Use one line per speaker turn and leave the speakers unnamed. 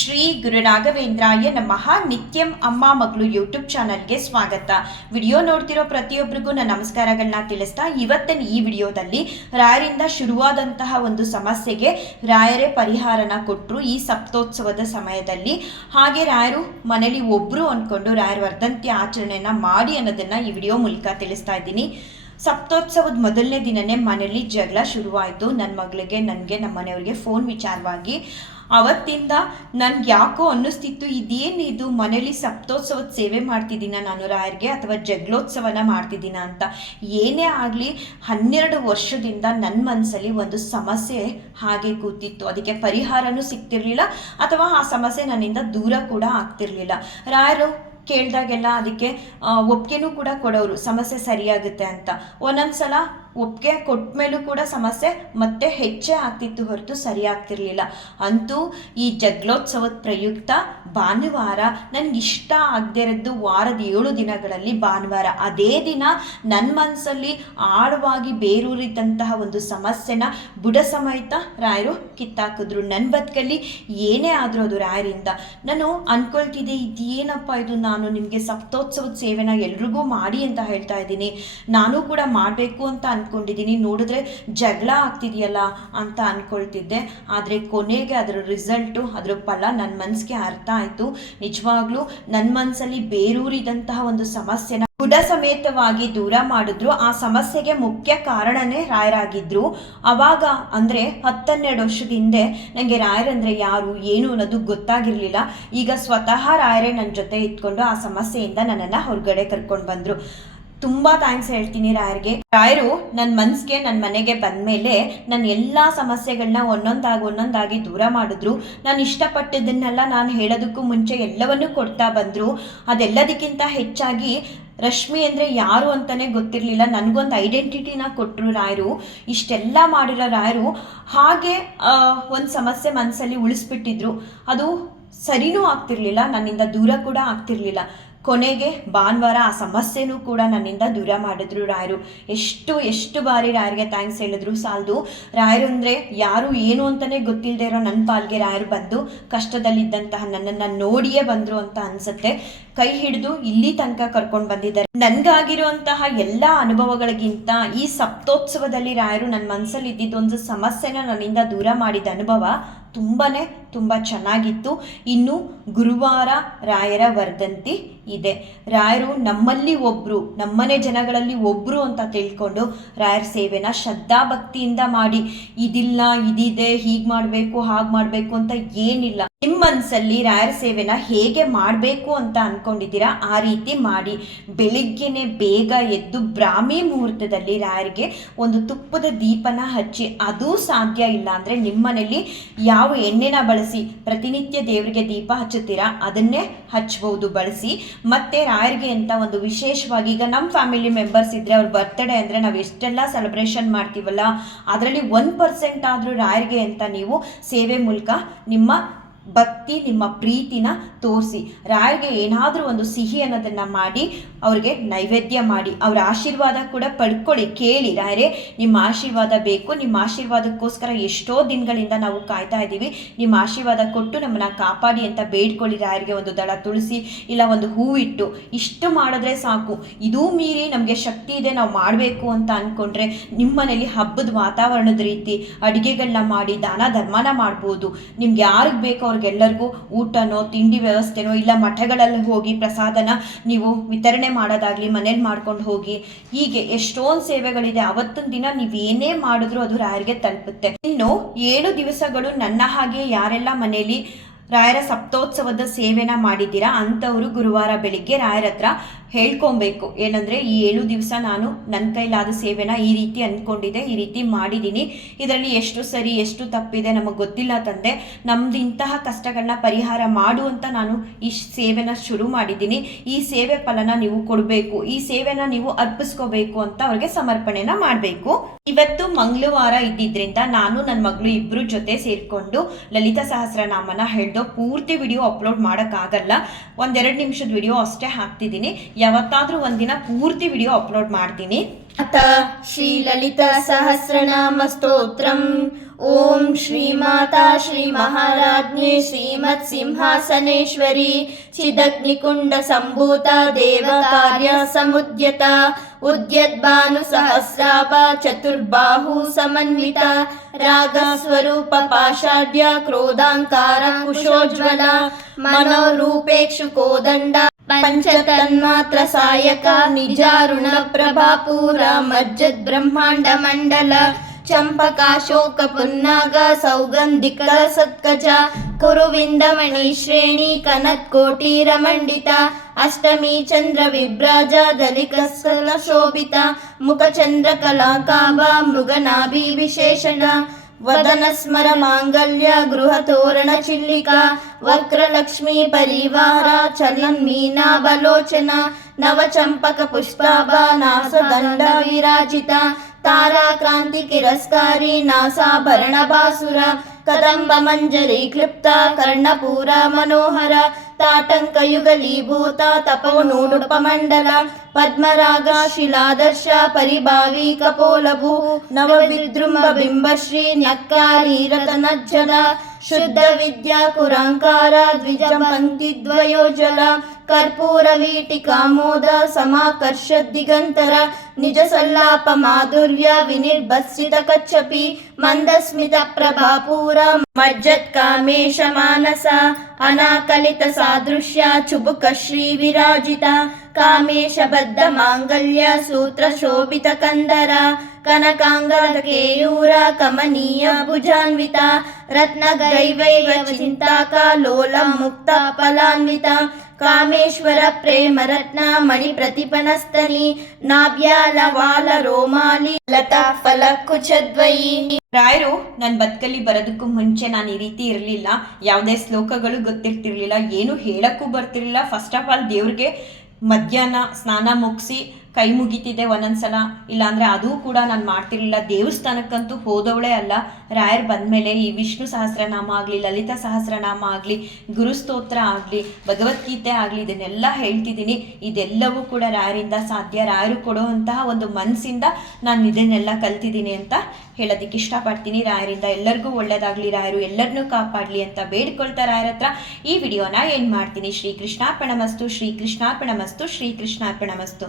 ಶ್ರೀ ಗುರು ರಾಘವೇಂದ್ರಾಯ ನಮಃ. ನಿತ್ಯಂ ಅಮ್ಮ ಮಗಳು ಯೂಟ್ಯೂಬ್ ಚಾನಲ್ಗೆ ಸ್ವಾಗತ. ವಿಡಿಯೋ ನೋಡ್ತಿರೋ ಪ್ರತಿಯೊಬ್ಬರಿಗೂ ನನ್ನ ನಮಸ್ಕಾರಗಳನ್ನ ತಿಳಿಸ್ತಾ ಇವತ್ತಿನ ಈ ವಿಡಿಯೋದಲ್ಲಿ ರಾಯರಿಂದ ಶುರುವಾದಂತಹ ಒಂದು ಸಮಸ್ಯೆಗೆ ರಾಯರೇ ಪರಿಹಾರನ ಕೊಟ್ಟರು ಈ ಸಪ್ತೋತ್ಸವದ ಸಮಯದಲ್ಲಿ. ಹಾಗೆ ರಾಯರು ಮನೇಲಿ ಒಬ್ಬರು ಅಂದ್ಕೊಂಡು ರಾಯರ ವರ್ಧಂತಿ ಆಚರಣೆಯನ್ನು ಮಾಡಿ ಅನ್ನೋದನ್ನ ಈ ವಿಡಿಯೋ ಮೂಲಕ ತಿಳಿಸ್ತಾ ಇದ್ದೀನಿ. ಸಪ್ತೋತ್ಸವದ ಮೊದಲನೇ ದಿನನೇ ಮನೇಲಿ ಜಗಳ ಶುರುವಾಯಿತು. ನನ್ನ ಮಗಳಿಗೆ, ನನಗೆ ನಮ್ಮ ಮನೆಯವ್ರಿಗೆ ಫೋನ್ ವಿಚಾರವಾಗಿ. ಅವತ್ತಿಂದ ನನ್ಗೆ ಯಾಕೋ ಅನ್ನಿಸ್ತಿತ್ತು ಇದು? ಮನೇಲಿ ಸಪ್ತೋತ್ಸವದ ಸೇವೆ ಮಾಡ್ತಿದ್ದೀನ ನಾನು ರಾಯರಿಗೆ ಅಥವಾ ಜಗಳೋತ್ಸವನ ಮಾಡ್ತಿದ್ದೀನ ಅಂತ? ಏನೇ ಆಗಲಿ, ಹನ್ನೆರಡು ವರ್ಷದಿಂದ ನನ್ನ ಮನಸ್ಸಲ್ಲಿ ಒಂದು ಸಮಸ್ಯೆ ಹಾಗೆ ಕೂತಿತ್ತು. ಅದಕ್ಕೆ ಪರಿಹಾರನೂ ಸಿಗ್ತಿರ್ಲಿಲ್ಲ ಅಥವಾ ಆ ಸಮಸ್ಯೆ ನನ್ನಿಂದ ದೂರ ಕೂಡ ಆಗ್ತಿರ್ಲಿಲ್ಲ. ರಾಯರು ಕೇಳಿದಾಗೆಲ್ಲ ಅದಕ್ಕೆ ಒಪ್ಪಿಗೆನೂ ಕೂಡ ಕೊಡೋರು ಸಮಸ್ಯೆ ಸರಿಯಾಗುತ್ತೆ ಅಂತ. ಒಂದೊಂದ್ಸಲ ಒಪ್ಪಿಗೆ ಕೊಟ್ಟ ಮೇಲೂ ಕೂಡ ಸಮಸ್ಯೆ ಮತ್ತೆ ಹೆಚ್ಚೇ ಆಗ್ತಿತ್ತು ಹೊರತು ಸರಿ ಆಗ್ತಿರ್ಲಿಲ್ಲ. ಅಂತೂ ಈ ಜಗ್ಲೋತ್ಸವದ ಪ್ರಯುಕ್ತ ಭಾನುವಾರ ನನ್ಗೆ ಇಷ್ಟ ಆಗದೇ ಇರೋದು ವಾರದ ಏಳು ದಿನಗಳಲ್ಲಿ ಭಾನುವಾರ. ಅದೇ ದಿನ ನನ್ನ ಮನಸ್ಸಲ್ಲಿ ಆಳವಾಗಿ ಬೇರೂರಿದ್ದಂತಹ ಒಂದು ಸಮಸ್ಯೆನ ಬುಡ ಸಮೇತ ರಾಯರು ಕಿತ್ತಾಕಿದ್ರು. ನನ್ನ ಬದುಕಲ್ಲಿ ಏನೇ ಆದರೂ ಅದು ರಾಯರಿಂದ. ನಾನು ಅನ್ಕೊಳ್ತಿದ್ದೆ, ಇದೇನಪ್ಪ ಇದು? ನಾನು ನಿಮಗೆ ಸಪ್ತೋತ್ಸವದ ಸೇವೆನ ಎಲ್ರಿಗೂ ಮಾಡಿ ಅಂತ ಹೇಳ್ತಾ ಇದ್ದೀನಿ. ನಾನು ಕೂಡ ಮಾಡಬೇಕು ಅಂತ ಅನ್ಕೊಂಡಿದ್ದೀನಿ. ನೋಡಿದ್ರೆ ಜಗಳ ಆಗ್ತಿದೆಯಲ್ಲ ಅಂತ ಅನ್ಕೊಳ್ತಿದ್ದೆ. ಆದರೆ ಕೊನೆಗೆ ಅದರ ರಿಸಲ್ಟು ಅದರ ಫಲ ನನ್ನ ಮನಸ್ಸಿಗೆ ಅರ್ಥ ಆಯಿತು. ನಿಜವಾಗ್ಲೂ ನನ್ನ ಮನಸ್ಸಲ್ಲಿ ಬೇರೂರಿದಂತಹ ಒಂದು ಸಮಸ್ಯೆನ ಬುಡ ಸಮೇತವಾಗಿ ದೂರ ಮಾಡಿದ್ರು. ಆ ಸಮಸ್ಯೆಗೆ ಮುಖ್ಯ ಕಾರಣನೇ ರಾಯರಾಗಿದ್ರು ಅವಾಗ ಅಂದ್ರೆ ಹತ್ತನ್ನೆರಡು ವರ್ಷದ ಹಿಂದೆ ನನಗೆ ರಾಯರಂದ್ರೆ ಯಾರು, ಏನು ಅನ್ನೋದು ಗೊತ್ತಾಗಿರ್ಲಿಲ್ಲ. ಈಗ ಸ್ವತಃ ರಾಯರೇ ನನ್ನ ಜೊತೆ ಇಟ್ಕೊಂಡು ಆ ಸಮಸ್ಯೆಯಿಂದ ನನ್ನನ್ನು ಹೊರಗಡೆ ಕರ್ಕೊಂಡು ಬಂದ್ರು. ತುಂಬಾ ಥ್ಯಾಂಕ್ಸ್ ಹೇಳ್ತೀನಿ ರಾಯರ್ಗೆ. ರಾಯರು ನನ್ನ ಮನ್ಸಿಗೆ ನನ್ನ ಮನೆಗೆ ಬಂದ್ಮೇಲೆ ನನ್ನ ಎಲ್ಲ ಸಮಸ್ಯೆಗಳನ್ನ ಒಂದೊಂದಾಗಿ ಒಂದೊಂದಾಗಿ ದೂರ ಮಾಡಿದ್ರು. ನಾನು ಇಷ್ಟಪಟ್ಟಿದ್ದನ್ನೆಲ್ಲ ನಾನು ಹೇಳೋದಕ್ಕೂ ಮುಂಚೆ ಎಲ್ಲವನ್ನೂ ಕೊಡ್ತಾ ಬಂದರು. ಅದೆಲ್ಲದಕ್ಕಿಂತ ಹೆಚ್ಚಾಗಿ ರಶ್ಮಿ ಅಂದರೆ ಯಾರು ಅಂತಲೇ ಗೊತ್ತಿರಲಿಲ್ಲ. ನನಗೊಂದು ಐಡೆಂಟಿಟಿನ ಕೊಟ್ಟರು ರಾಯರು. ಇಷ್ಟೆಲ್ಲ ಮಾಡಿರೋ ರಾಯರು ಹಾಗೆ ಒಂದು ಸಮಸ್ಯೆ ಮನಸ್ಸಲ್ಲಿ ಉಳಿಸ್ಬಿಟ್ಟಿದ್ರು. ಅದು ಸರಿನೂ ಆಗ್ತಿರ್ಲಿಲ್ಲ. ನನ್ನಿಂದ ದೂರ ಕೂಡ ಆಗ್ತಿರ್ಲಿಲ್ಲ. ಕೊನೆಗೆ ಭಾನುವಾರ ಆ ಸಮಸ್ಯೆನೂ ಕೂಡ ನನ್ನಿಂದ ದೂರ ಮಾಡಿದ್ರು ರಾಯರು. ಎಷ್ಟು ಎಷ್ಟು ಬಾರಿ ರಾಯರಿಗೆ ಥ್ಯಾಂಕ್ಸ್ ಹೇಳಿದ್ರು ಸಾಲದು. ರಾಯರು ಅಂದರೆ ಯಾರು, ಏನು ಅಂತಲೇ ಗೊತ್ತಿಲ್ಲದೆ ಇರೋ ನನ್ನ ಪಾಲ್ಗೆ ರಾಯರು ಬಂದು ಕಷ್ಟದಲ್ಲಿದ್ದಂತಹ ನನ್ನನ್ನು ನೋಡಿಯೇ ಬಂದರು ಅಂತ ಅನ್ಸುತ್ತೆ. ಕೈ ಹಿಡಿದು ಇಲ್ಲಿ ತನಕ ಕರ್ಕೊಂಡು ಬಂದಿದ್ದಾರೆ. ನನ್ಗಾಗಿರುವಂತಹ ಎಲ್ಲ ಅನುಭವಗಳಿಗಿಂತ ಈ ಸಪ್ತೋತ್ಸವದಲ್ಲಿ ರಾಯರು ನನ್ನ ಮನಸ್ಸಲ್ಲಿ ಇದ್ದಿದ್ದೊಂದು ಸಮಸ್ಯೆನ ನನ್ನಿಂದ ದೂರ ಮಾಡಿದ ಅನುಭವ ತುಂಬಾನೇ ತುಂಬ ಚೆನ್ನಾಗಿತ್ತು. ಇನ್ನು ಗುರುವಾರ ರಾಯರ ವರ್ಧಂತಿ ಇದೆ. ರಾಯರು ನಮ್ಮಲ್ಲಿ ಒಬ್ಬರು ನಮ್ಮನೆ ಜನಗಳಲ್ಲಿ ಒಬ್ಬರು ಅಂತ ತಿಳ್ಕೊಂಡು ರಾಯರ ಸೇವೆನ ಶ್ರದ್ಧಾಭಕ್ತಿಯಿಂದ ಮಾಡಿ. ಇದಿಲ್ಲ, ಇದಿದೆ, ಹೀಗೆ ಮಾಡಬೇಕು, ಹಾಗೆ ಮಾಡಬೇಕು ಅಂತ ಏನಿಲ್ಲ. ನಿಮ್ಮ ಮನಸ್ಸಲ್ಲಿ ರಾಯರ ಸೇವೆನ ಹೇಗೆ ಮಾಡಬೇಕು ಅಂತ ಅಂದ್ಕೊಂಡಿದ್ದೀರಾ ಆ ರೀತಿ ಮಾಡಿ. ಬೆಳಿಗ್ಗೆನೆ ಬೇಗ ಎದ್ದು ಬ್ರಾಹ್ಮಿ ಮುಹೂರ್ತದಲ್ಲಿ ರಾಯರಿಗೆ ಒಂದು ತುಪ್ಪದ ದೀಪನ ಹಚ್ಚಿ, ಅದು ಸಾಧ್ಯ ಇಲ್ಲ ಅಂದರೆ ನಿಮ್ಮನೇಲಿ ಯಾವ ಎಣ್ಣೆನ ಬಳಸಿ, ಪ್ರತಿನಿತ್ಯ ದೇವರಿಗೆ ದೀಪ ಹಚ್ಚುತ್ತೀರಾ, ಅದನ್ನೇ ಹಚ್ಚಬಹುದು ಬಳಸಿ. ಮತ್ತೆ ರಾಯರಿಗೆ ಅಂತ ಒಂದು ವಿಶೇಷವಾಗಿ, ಈಗ ನಮ್ಮ ಫ್ಯಾಮಿಲಿ ಮೆಂಬರ್ಸ್ ಇದ್ದರೆ ಅವ್ರ ಬರ್ತ್ಡೇ ಅಂದರೆ ನಾವು ಎಷ್ಟೆಲ್ಲ ಸೆಲೆಬ್ರೇಷನ್ ಮಾಡ್ತೀವಲ್ಲ, ಅದರಲ್ಲಿ ಒನ್ ಪರ್ಸೆಂಟ್ ಆದರೂ ರಾಯರಿಗೆ ಅಂತ ನೀವು ಸೇವೆ ಮೂಲಕ ನಿಮ್ಮ ಭಕ್ತಿ ನಿಮ್ಮ ಪ್ರೀತಿನ ತೋರಿಸಿ. ರಾಯರಿಗೆ ಏನಾದರೂ ಒಂದು ಸಿಹಿ ಅನ್ನೋದನ್ನು ಮಾಡಿ, ಅವ್ರಿಗೆ ನೈವೇದ್ಯ ಮಾಡಿ, ಅವರ ಆಶೀರ್ವಾದ ಕೂಡ ಪಡ್ಕೊಳ್ಳಿ, ಕೇಳಿ. ರಾಯರೇ, ನಿಮ್ಮ ಆಶೀರ್ವಾದ ಬೇಕು. ನಿಮ್ಮ ಆಶೀರ್ವಾದಕ್ಕೋಸ್ಕರ ಎಷ್ಟೋ ದಿನಗಳಿಂದ ನಾವು ಕಾಯ್ತಾ ಇದ್ದೀವಿ. ನಿಮ್ಮ ಆಶೀರ್ವಾದ ಕೊಟ್ಟು ನಮ್ಮನ್ನ ಕಾಪಾಡಿ ಅಂತ ಬೇಡ್ಕೊಳ್ಳಿ. ರಾಯರಿಗೆ ಒಂದು ದಳ ತುಳಸಿ ಇಲ್ಲ ಒಂದು ಹೂವಿಟ್ಟು. ಇಷ್ಟು ಮಾಡಿದ್ರೆ ಸಾಕು. ಇದೂ ಮೀರಿ ನಮಗೆ ಶಕ್ತಿ ಇದೆ, ನಾವು ಮಾಡಬೇಕು ಅಂತ ಅಂದ್ಕೊಂಡ್ರೆ ನಿಮ್ಮನೇಲಿ ಹಬ್ಬದ ವಾತಾವರಣದ ರೀತಿ ಅಡುಗೆಗಳನ್ನ ಮಾಡಿ, ದಾನ ಧರ್ಮನ ಮಾಡ್ಬೋದು. ನಿಮ್ಗೆ ಯಾರಿಗೆ ಬೇಕೋ ಅವ್ರಿಗೆಲ್ಲರಿಗೂ ಊಟನೋ, ತಿಂಡಿ ವ್ಯವಸ್ಥೆನೋ, ಇಲ್ಲ ಮಠಗಳಲ್ಲಿ ಹೋಗಿ ಪ್ರಸಾದನ ನೀವು ವಿತರಣೆ ಮಾಡೋದಾಗ್ಲಿ, ಮನೇಲಿ ಮಾಡ್ಕೊಂಡು ಹೋಗಿ, ಹೀಗೆ ಎಷ್ಟೊಂದು ಸೇವೆಗಳಿದೆ, ಅವತ್ತಿನ ದಿನ ನೀವು ಏನೇ ಮಾಡಿದ್ರು ಅದು ರಾಯರಿಗೆ ತಲುಪುತ್ತೆ. ಇನ್ನು ಏಳು ದಿವಸಗಳು ನನ್ನ ಹಾಗೆ ಯಾರೆಲ್ಲ ಮನೆಯಲ್ಲಿ ರಾಯರ ಸಪ್ತೋತ್ಸವದ ಸೇವೆನ ಮಾಡಿದ್ದೀರಾ, ಅಂಥವರು ಗುರುವಾರ ಬೆಳಿಗ್ಗೆ ರಾಯರ ಹತ್ರ ಹೇಳ್ಕೊಬೇಕು. ಏನಂದ್ರೆ, ಈ ಏಳು ದಿವಸ ನಾನು ನನ್ನ ಕೈಲಾದ ಸೇವೆನ ಈ ರೀತಿ ಅಂದ್ಕೊಂಡಿದ್ದೆ, ಈ ರೀತಿ ಮಾಡಿದ್ದೀನಿ ಇದರಲ್ಲಿ ಎಷ್ಟು ಸರಿ, ಎಷ್ಟು ತಪ್ಪಿದೆ ನಮಗೆ ಗೊತ್ತಿಲ್ಲ ತಂದೆ. ನಮ್ದು ಇಂತಹ ಕಷ್ಟಗಳನ್ನ ಪರಿಹಾರ ಮಾಡು ಅಂತ ನಾನು ಈ ಸೇವೆನ ಶುರು ಮಾಡಿದ್ದೀನಿ. ಈ ಸೇವೆ ಫಲನ ನೀವು ಕೊಡಬೇಕು. ಈ ಸೇವೆನ ನೀವು ಅರ್ಪಿಸ್ಕೋಬೇಕು ಅಂತ ಅವ್ರಿಗೆ ಸಮರ್ಪಣೆನ ಮಾಡಬೇಕು. ಇವತ್ತು ಮಂಗಳವಾರ ಇದ್ದಿದ್ರಿಂದ ನಾನು ನನ್ನ ಮಗಳು ಇಬ್ರು ಜೊತೆ ಸೇರಿಕೊಂಡು ಲಲಿತಾ ಸಹಸ್ರನಾಮನ ಹೇಳ್ದೋ ಪೂರ್ತಿ ವಿಡಿಯೋ ಅಪ್ಲೋಡ್ ಮಾಡೋಕ್ಕಾಗಲ್ಲ. ಒಂದೆರಡು ನಿಮಿಷದ ವಿಡಿಯೋ ಅಷ್ಟೇ ಹಾಕ್ತಿದ್ದೀನಿ. ಯಾವತ್ತಾದ್ರೂ ಒಂದಿನ ಪೂರ್ತಿ ವಿಡಿಯೋ ಅಪ್ಲೋಡ್ ಮಾಡ್ತೀನಿ
ಅಥ ಶ್ರೀ ಲಲಿತ ಸಹಸ್ರನಾಮ ಸ್ತೋತ್ರಂ ಓಂ ಶ್ರೀ ಮಾತಾ ಶ್ರೀ ಮಹಾರಾಜ್ಞೆ ಶ್ರೀಮತ್ ಸಿಂಹಾಸನೇಶ್ವರಿ ಚಿದಗ್ನಿಕುಂಡ ಸಂಭೂತ ದೇವ ಕಾರ್ಯ ಸಮುದ್ಯತ ಉದ್ಯದ್ಭಾನು ಸಹಸ್ರಾಪ ಚತುರ್ಬಾಹು ಸಮನ್ವಿತ ರಾಗ ಸ್ವರೂಪ ಪಾಷಾಢ್ಯ ಕ್ರೋಧಾಂಕಾರ ಕುಶೋಜ್ವಲ ಮನೋರೂಪೇಕ್ಷು ಕೋದಂಡ पञ्चतन्मात्र सायक निजारुण प्रभापूर मज्जद् ब्रह्माण्ड मण्डल चम्पकाशोक पुन्नाग सौगन्धिक सत्कज कुरुविन्दमणि श्रेणी कनत्कोटिरमण्डिता अष्टमी चन्द्र विभ्राज दलिकस्थल शोभिता मुखचन्द्रकलाकाभा मृगनाभि विशेषण वदन स्मर माङ्गल्य गृहतोरण चिल्लिका वक्रलक्ष्मी परिवार चलन् मीनाबलोचना नवचम्पक पुष्पाभा नासदण्ड विराजिता ताराक्रान्ति तिरस्कारी नासाभरण भासुर कदम्ब मञ्जरी क्लिप्ता कर्णपूर मनोहर ताटङ्कयुगलीभूता तपोनूडुपमण्डल पद्मराग शिलादर्श परिभावी कपोलभू नवविद्रुम्ब बिम्बश्री न्यक्कारी रतनज्जल शुद्ध विद्या कुराङ्कार द्विजपङ्क्तिद्वयोजल कर्पूरवीटिकामोद समाकर्ष दिगन्तर निज सल्लाप माधुर्य विनिर्भत्सित कच्छपि मन्दस्मित प्रभापूर मज्जत् कामेश मानस अनाकलित सादृश्य चुबुक श्री विराजिता कामेश बद्ध माङ्गल्य सूत्र शोभित कन्दर कनकाङ्गद केयूर कमनीय भुजान्विता रत्नगैवैव चिन्ताका लोलं मुक्ता फलान्विता ಕಾಮೇಶ್ವರ ಪ್ರೇಮ ರತ್ನ ಮಣಿ ಪ್ರತಿಪನಸ್ತನಿ ನಾಭ್ಯಾಲ ವಾಲ ರೋಮಾಲಿ ಲತಾ ಫಲ ಕುಚದ್ವಯಿ
ರಾಯರು ನನ್ನ ಬದುಕಲ್ಲಿ ಬರೋದಕ್ಕೂ ಮುಂಚೆ ನಾನು ಈ ರೀತಿ ಇರಲಿಲ್ಲ. ಯಾವುದೇ ಶ್ಲೋಕಗಳು ಗೊತ್ತಿರ್ತಿರ್ಲಿಲ್ಲ, ಏನು ಹೇಳಕ್ಕೂ ಬರ್ತಿರ್ಲಿಲ್ಲ. ಫಸ್ಟ್ ಆಫ್ ಆಲ್ ದೇವ್ರಿಗೆ ಮಧ್ಯಾಹ್ನ ಸ್ನಾನ ಮುಗಿಸಿ ಕೈ ಮುಗಿತಿದ್ದೆ ಒಂದೊಂದ್ಸಲ. ಇಲ್ಲಾಂದ್ರೆ ಅದು ಕೂಡ ನಾನು ಮಾಡ್ತಿರ್ಲಿಲ್ಲ. ದೇವಸ್ಥಾನಕ್ಕಂತೂ ಹೋದವಳೇ ಅಲ್ಲ. ರಾಯರ್ ಬಂದಮೇಲೆ ಈ ವಿಷ್ಣು ಸಹಸ್ರನಾಮ ಆಗಲಿ, ಲಲಿತಾ ಸಹಸ್ರನಾಮ ಆಗಲಿ ಗುರುಸ್ತೋತ್ರ ಆಗಲಿ, ಭಗವದ್ಗೀತೆ ಆಗಲಿ, ಇದನ್ನೆಲ್ಲ ಹೇಳ್ತಿದ್ದೀನಿ. ಇದೆಲ್ಲವೂ ಕೂಡ ರಾಯರಿಂದ ಸಾಧ್ಯ. ರಾಯರು ಕೊಡುವಂತಹ ಒಂದು ಮನಸ್ಸಿಂದ ನಾನು ಇದನ್ನೆಲ್ಲ ಕಲ್ತಿದ್ದೀನಿ ಅಂತ ಹೇಳೋದಕ್ಕೆ ಇಷ್ಟಪಡ್ತೀನಿ. ರಾಯರಿಂದ ಎಲ್ಲರಿಗೂ ಒಳ್ಳೇದಾಗಲಿ. ರಾಯರು ಎಲ್ಲರನ್ನೂ ಕಾಪಾಡಲಿ ಅಂತ ಬೇಡ್ಕೊಳ್ತಾ ರಾಯರ ಹತ್ರ. ಈ ವಿಡಿಯೋನ ಏನು ಮಾಡ್ತೀನಿ? ಶ್ರೀ ಕೃಷ್ಣಾರ್ಪಣಮಸ್ತು ಶ್ರೀ ಕೃಷ್ಣಾರ್ಪಣಮಸ್ತು ಶ್ರೀ ಕೃಷ್ಣಾರ್ಪಣಮಸ್ತು